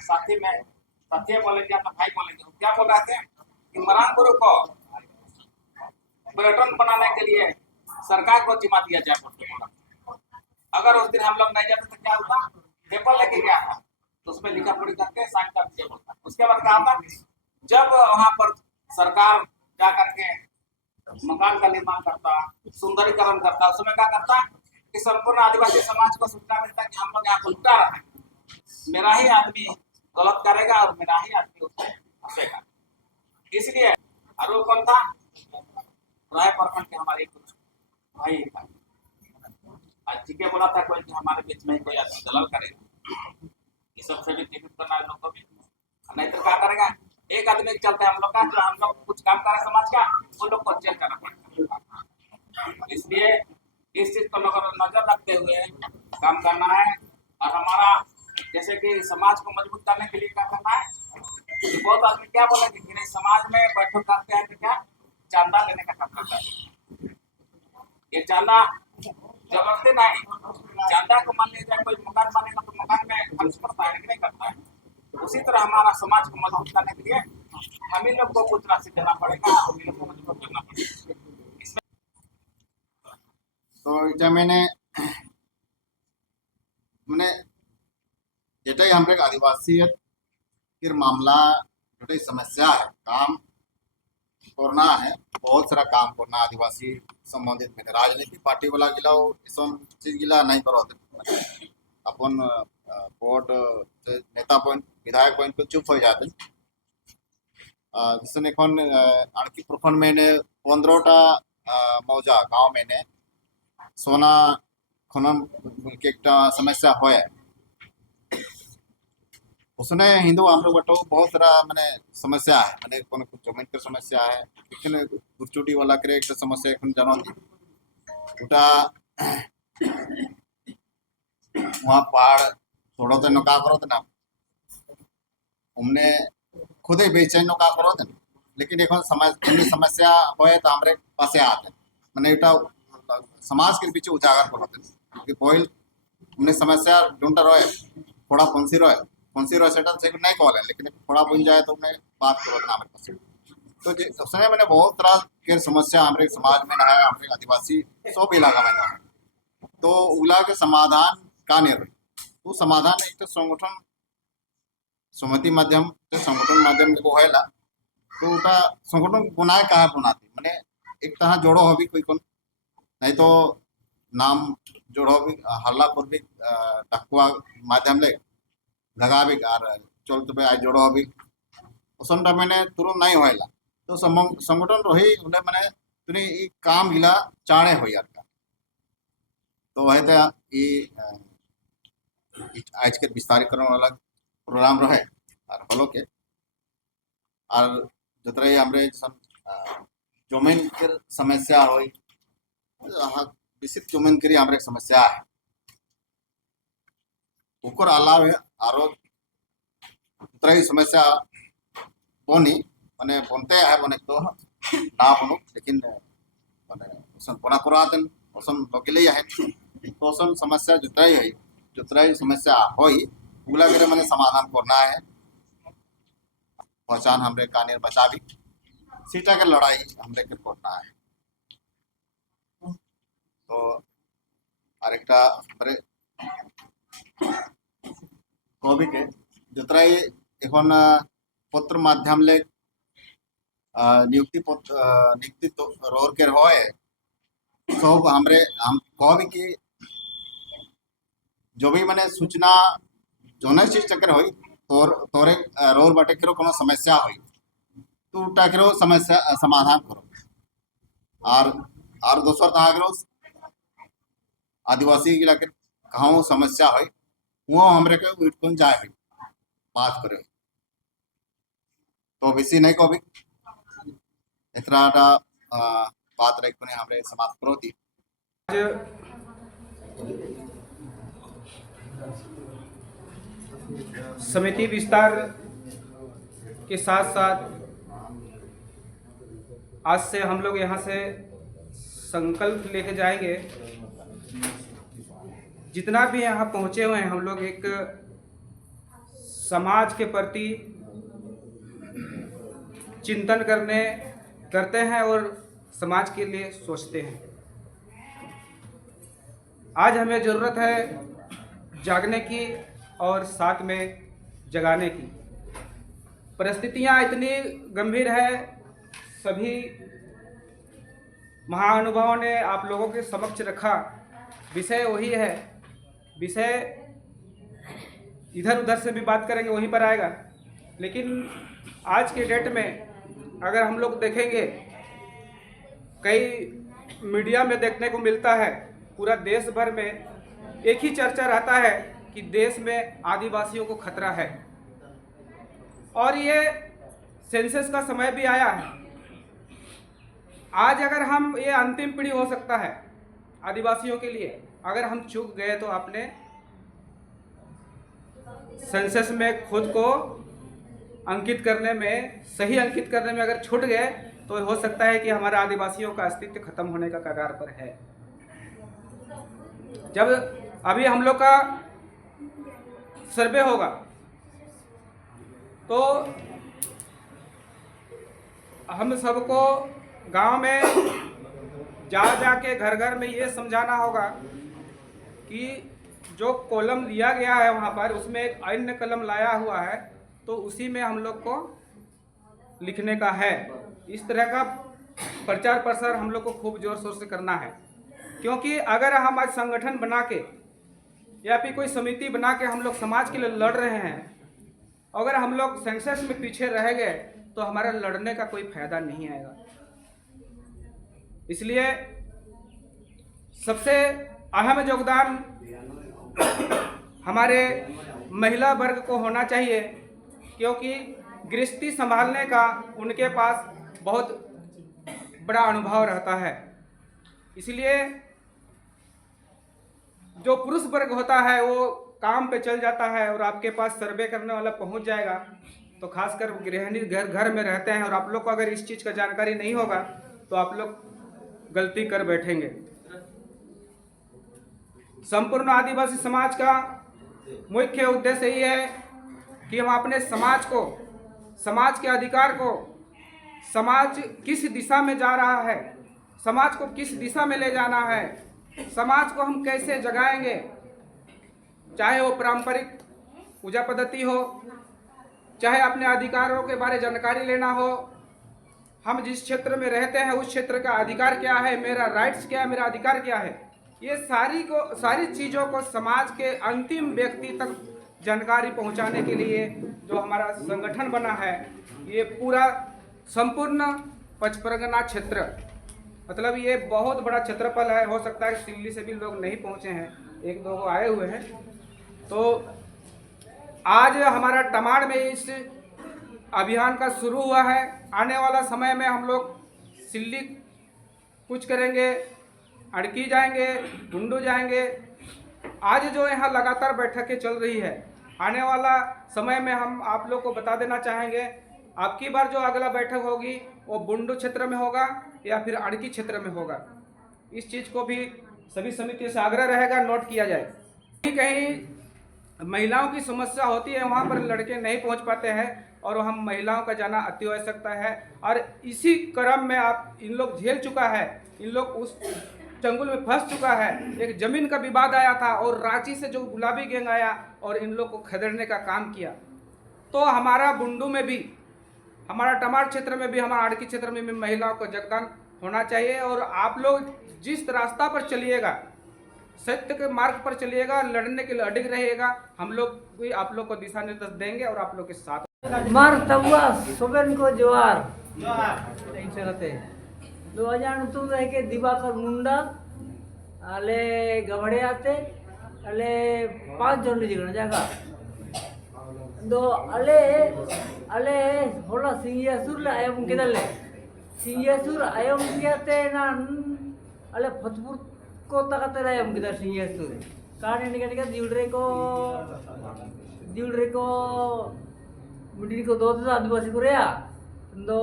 साथी में साथी बोलेंगे अपना भाई बोलेंगे, क्या बोल रहे थे कि मरांगपुर को पर्यटन बनाने के लिए सरकार को जिम्मा दिया जाए। अगर उस दिन हम लोग नहीं जाते तो क्या होता? पेपर लेके गया था तो उसमें लिखा पढ़ी करके साइन कर दिया बोलता। उसके बाद क्या होता? जब वहां पर सरकार जा करके मकान का निर्माण करता, सुंदरीकरण करता, उसमें क्या करता कि संपूर्ण आदिवासी समाज को सूचना मिलता कि हम लोग यहाँ पर लुटा रहे हैं, मेरा ही आदमी गलत करेगा और मेरा ही आदमी उसमें फंसेगा। इसलिए और वो कौन था? राय प्रखंड के हमारे कुछ भाई था। आज जी के बोला था कोई कि हमारे बीच में कोई आदमी दलाल करेगा, ये सबसे भी चिन्हित करना है लोग को भी, नहीं तो क्या करेगा? एक आदमी के चलते हम लोग का जो हम लोग कुछ काम करे समाज का, वो लोग को चेक करना पड़ेगा। इसलिए इस चीज को नजर रखते हुए काम करना है। और हमारा जैसे कि समाज को मजबूत करने के लिए क्या करना है कि बहुत आदमी क्या बोलेंगे कि नहीं समाज में बैठक करते हैं तो क्या चांदा लेने का काम करता है। ये चांदा जबरदस्ती नहीं, चांदा को मान लीजिए कोई मकान बनेगा तो मकान में खर्च करता है कि नहीं करता है। उसी तरह हमारा समाज को मजबूत करने के लिए हम ही लोग को कुछ राशि देना पड़ेगा, हम ही लोग को मजबूत करना पड़ेगा। तो এটা মানে যেটাই আমরা आदिवासी मामला जो समस्या है, काम करना है, बहुत सारा काम करना आदिवासी संबंधित में राजनीतिक पार्टी वाला गिला इस चीज गिला नहीं करो अपन बोर्ड नेता पॉइंट विधायक पॉइंट पे चुप हो जाते जिसने এখন আরকি প্রখণ্ড মেনে 15টা मौजा गांव में सोना खनन के एक समस्या है। उसने हिंदू हम लोग बटो बहुत सारा मैंने समस्या है, मैंने कोनो कुछ जमीन की समस्या है, लेकिन गुरचुटी वाला करे एक समस्या এখন জানো ওটা वहाँ पहाड़ थोड़ा तो नौका करो ना हमने खुद ही बेचैन नौका करो ना, लेकिन এখন समस्या হয় तो हमारे पास आते मैंने এটা समाज के पीछे उजागर करते कि पहल हमने समस्या ढूंढता रहे थोड़ा फंसी रहे सेटल से नहीं कॉल है, लेकिन थोड़ा बन जाए तो उन्हें बात करो ना हमारे पास। तो उसने मैंने बहुत तरह के समस्या हमारे समाज में है, हमारे आदिवासी सब इलाका में है, तो उला के समाधान का नहीं तो समाधान एक तो संगठन समिति माध्यम से संगठन माध्यम को है तो उटा संगठन बनाए कहा बनाती मैंने एक तरह जोड़ो हो भी कोई कौन नहीं तो नाम जोड़ो भी हल्ला पर भी टकुआ माध्यम ले लगा भी और चलते पे आज जोड़ो भी उसनटा मैंने तुरंत नहीं होएला तो संगठन रही उन्हें मैंने तुनी काम गिला चाणे हो यार का तो वह तो ये आज के विस्तारीकरण वाला प्रोग्राम रहे और हलो के और जतरा हमरे जमीन के समस्या हो विशिष्ट जमीन के हमारे समस्या है ऊपर अलावे आरो दूसरा समस्या बनी मैंने बनते है बने तो ना बनो लेकिन मैंने उसन बना कराते उसन लगे है तो उसन समस्या जुतराई समस्या होई उगला करे मैंने समाधान करना है पहचान हमरे कानेर बचा भी सीटा के लड़ाई हमरे के करना है। तो आरेकटा हमरे कवि के जतराई এখন पत्र माध्यम ले नियुक्ति तो रोर के होए सब हमरे हम कवि की जो भी मैंने सूचना जो चीज चक्कर हुई तोरे रोर बाटे करो कोनो समस्या हुई तो उटा करो समस्या समाधान करो और दोसर कहा करो आदिवासी इलाके कहाँ समस्या है वो हमरे के उठकुन जाए है बात करे तो बेसी नहीं को भी इतना बात रख कोने हमरे समाप्त करो थी। समिति विस्तार के साथ साथ आज से हम लोग यहाँ से संकल्प लेके जाएंगे। जितना भी यहाँ पहुँचे हुए हैं हम लोग एक समाज के प्रति चिंतन करते हैं और समाज के लिए सोचते हैं। आज हमें ज़रूरत है जागने की और साथ में जगाने की। परिस्थितियाँ इतनी गंभीर है, सभी महानुभावों ने आप लोगों के समक्ष रखा। विषय वही है, विषय इधर उधर से भी बात करेंगे वहीं पर आएगा। लेकिन आज के डेट में अगर हम लोग देखेंगे, कई मीडिया में देखने को मिलता है, पूरा देश भर में एक ही चर्चा रहता है कि देश में आदिवासियों को खतरा है। और ये सेंसस का समय भी आया है। आज अगर हम, ये अंतिम पीढ़ी हो सकता है आदिवासियों के लिए, अगर हम चूक गए तो आपने सेंसस में खुद को अंकित करने में, सही अंकित करने में अगर छूट गए तो हो सकता है कि हमारा आदिवासियों का अस्तित्व खत्म होने का कगार पर है। जब अभी हम लोग का सर्वे होगा तो हम सबको गांव में जाके घर घर में ये समझाना होगा कि जो कॉलम लिया गया है वहाँ पर, उसमें एक अन्य कलम लाया हुआ है तो उसी में हम लोग को लिखने का है। इस तरह का प्रचार प्रसार हम लोग को खूब जोर शोर से करना है। क्योंकि अगर हम आज संगठन बना के या फिर कोई समिति बना के हम लोग समाज के लिए लड़ रहे हैं, अगर हम लोग सेंसस में पीछे रह गए तो हमारा लड़ने का कोई फायदा नहीं आएगा। इसलिए सबसे अहम योगदान हमारे महिला वर्ग को होना चाहिए, क्योंकि गृहस्थी संभालने का उनके पास बहुत बड़ा अनुभव रहता है। इसलिए जो पुरुष वर्ग होता है वो काम पे चल जाता है और आपके पास सर्वे करने वाला पहुंच जाएगा, तो खासकर गृहिणी घर में रहते हैं और आप लोग को अगर इस चीज़ का जानकारी नहीं होगा तो आप लोग गलती कर बैठेंगे। संपूर्ण आदिवासी समाज का मुख्य उद्देश्य यही है कि हम अपने समाज को, समाज के अधिकार को, समाज किस दिशा में जा रहा है, समाज को किस दिशा में ले जाना है, समाज को हम कैसे जगाएंगे, चाहे वो पारंपरिक पूजा पद्धति हो, चाहे अपने अधिकारों के बारे जानकारी लेना हो, हम जिस क्षेत्र में रहते हैं उस क्षेत्र का अधिकार क्या है, मेरा राइट्स क्या है, मेरा अधिकार क्या है, ये सारी चीज़ों को समाज के अंतिम व्यक्ति तक जानकारी पहुंचाने के लिए जो हमारा संगठन बना है, ये पूरा संपूर्ण पचपरगना क्षेत्र, मतलब ये बहुत बड़ा क्षेत्रफल है। हो सकता है दिल्ली से भी लोग नहीं पहुंचे हैं, एक दो को आए हुए हैं। तो आज हमारा तमाड़ में इस अभियान का शुरू हुआ है। आने वाला समय में हम लोग सिल्ली कुछ करेंगे, अड़की जाएंगे, गुंडू जाएंगे। आज जो यहाँ लगातार बैठकें चल रही है, आने वाला समय में हम आप लोग को बता देना चाहेंगे, आपकी बार जो अगला बैठक होगी वो बुंडू क्षेत्र में होगा या फिर अड़की क्षेत्र में होगा। इस चीज़ को भी सभी समिति से आग्रह रहेगा, नोट किया जाए। कहीं महिलाओं की समस्या होती है, वहाँ पर लड़के नहीं पहुँच पाते हैं और हम महिलाओं का जाना अति आवश्यकता है। और इसी क्रम में आप इन लोग झेल चुका है, इन लोग उस चंगुल में फंस चुका है। एक ज़मीन का विवाद आया था और रांची से जो गुलाबी गैंग आया और इन लोग को खदेड़ने का काम किया। तो हमारा बुंडू में भी, हमारा टमाड़ क्षेत्र में भी, हमारा अड़की क्षेत्र में भी महिलाओं का योगदान होना चाहिए। और आप लोग जिस रास्ता पर चलिएगा सत्य के मार्ग पर चलिएगा, लड़ने के लिए अडिग रहेगा। हम लोग भी आप लोग को दिशा निर्देश देंगे और आप लोग के साथ। मार तबुआ सोबेन को जोहार रहते 2000 रह के दिवाकर मुंडा अले गवड़े आते अले 5 जन जगह जगह दो अले अले होला सिंगियासुर ले आयम किदले सिंगियासुर आयम कियाते ना अले फतपुर को तकते आयम किदर सिंगियासुर कारण निका दिउड़रे को मिट्टी को दो आदिवासी को रेया दो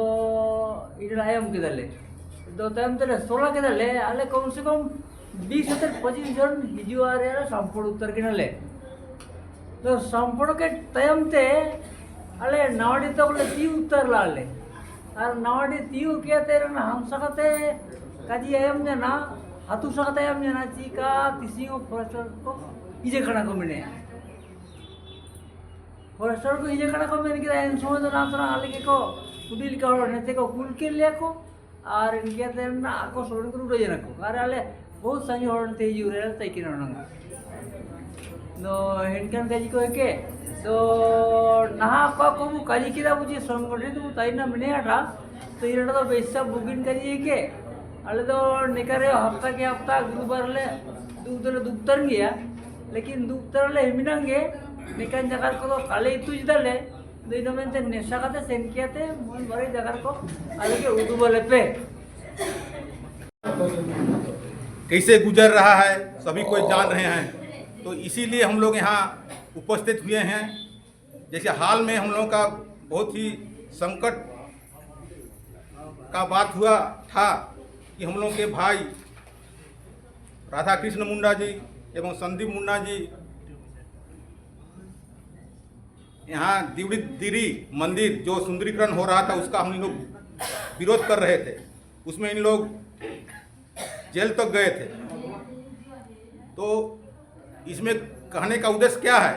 इधर आयम किदले दो टाइम तेरे 16 किदले अले कम से कम 20 से 25 जन हिजू आ रहे संपूर्ण उत्तर किनले तो संपूर्ण के टाइम ते अले नावड़ी तो बोले ती उत्तर लाले और नावड़ी ती किया तेरे ना हम सकते काजी आयम जना हाथू सकते आयम जना चीका किसी को फॉरेस्टर को इजे खड़ा को मिले फॉरेस्टर को इजे खड़ा को मिले कि इन समय तो ना तो आले के को उडिल का और नेते को कुल के ले को और इनके तेरे ना आको सोड़ को उड़े जना को और आले बहुत संग होड़ ते जुरे तई कि ना तो हेनकन काजी को के तो नहा को काजी किरा बुझे संगठित तो ताइना मिनेटा तो इरटा तो बेसा बुगिन करिए के अले तो निकरे हफ्ता के हफ्ता गुरुवार ले दुक्तर गया लेकिन दुक्तर ले हिमिनंगे निकन जगह को तो काले इतुज दले दिन में ते नेशा काते सेनकियाते मोन भरे जगह को अले के उदु बोले पे कैसे गुजर रहा है सभी कोई जान रहे हैं। तो इसीलिए हम लोग यहाँ उपस्थित हुए हैं। जैसे हाल में हम लोगों का बहुत ही संकट का बात हुआ था कि हम लोग के भाई राधा कृष्ण मुंडा जी एवं संदीप मुंडा जी यहाँ दिरी मंदिर जो सुंदरीकरण हो रहा था उसका हम लोग विरोध कर रहे थे। उसमें इन लोग जेल तक गए थे। तो इसमें कहने का उद्देश्य क्या है,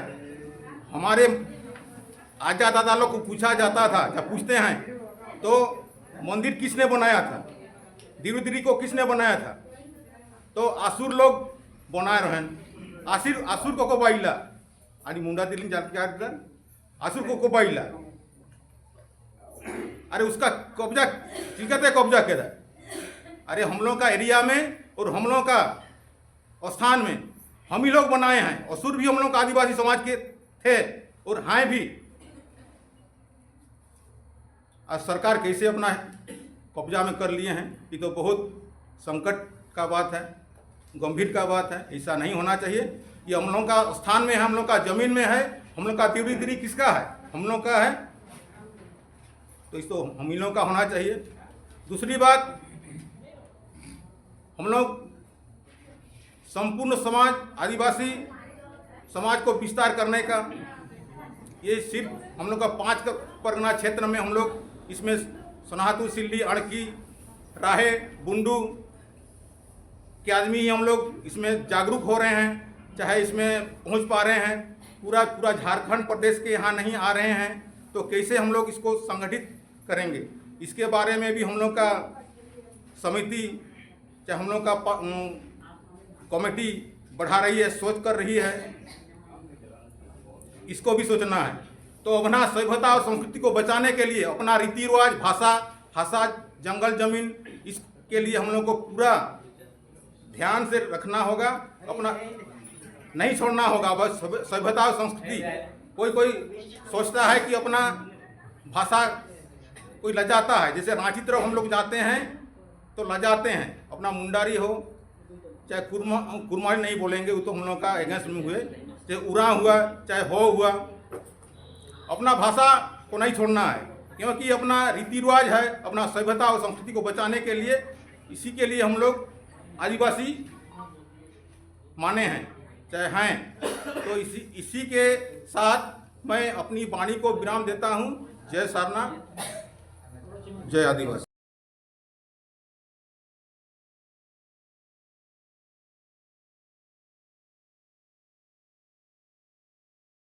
हमारे आजा दादा लोग को पूछा जाता था, जब पूछते हैं तो मंदिर किसने बनाया था, दिरी को किसने बनाया था, तो आसुर लोग बनाए रहें। आसुर को बाइला आणि मुंडा दिली जाती आसुर को बाइला अरे उसका कब्जा चिकते कब्जा के था। अरे हम लोग का एरिया में और हम लोग का स्थान में हम ही लोग बनाए हैं। असुर भी हम लोग आदिवासी समाज के थे और हैं भी। आज सरकार कैसे अपना कब्जा में कर लिए हैं, ये तो बहुत संकट का बात है, गंभीर का बात है। ऐसा नहीं होना चाहिए। ये हम लोग का स्थान में है, हम लोग का जमीन में है। हम लोग का दिरी किसका है, हम लोग का है। तो इस तो हम ही लोग का होना चाहिए। दूसरी बात, हम लोग संपूर्ण समाज आदिवासी समाज को विस्तार करने का, ये सिर्फ हम लोग का 5 परगना क्षेत्र में हम लोग इसमें सोनाहतू, सिल्ली, अड़की, राहे, बुंडू के आदमी हम लोग इसमें जागरूक हो रहे हैं, चाहे इसमें पहुंच पा रहे हैं। पूरा झारखंड प्रदेश के यहाँ नहीं आ रहे हैं। तो कैसे हम लोग इसको संगठित करेंगे, इसके बारे में भी हम लोग का समिति, चाहे हम लोग का कमेटी बढ़ा रही है, सोच कर रही है। इसको भी सोचना है। तो अपना सभ्यता और संस्कृति को बचाने के लिए अपना रीति रिवाज, भाषा, जंगल जमीन, इसके लिए हम लोग को पूरा ध्यान से रखना होगा। अपना नहीं छोड़ना होगा। बस सभ्यता और संस्कृति, कोई सोचता है कि अपना भाषा कोई लजाता है। जैसे रांची तरफ हम लोग जाते हैं तो लजाते हैं। अपना मुंडारी हो, चाहे कुरमारी नहीं बोलेंगे, वो तो हम लोग का अगेंस्ट में हुए, चाहे उरा हुआ, चाहे हो हुआ, अपना भाषा को नहीं छोड़ना है। क्योंकि अपना रीति रिवाज है, अपना सभ्यता और संस्कृति को बचाने के लिए, इसी के लिए हम लोग आदिवासी माने हैं, चाहे हैं। तो इसी के साथ मैं अपनी वाणी को विराम देता हूँ। जय सारनाथ, जय आदिवासी।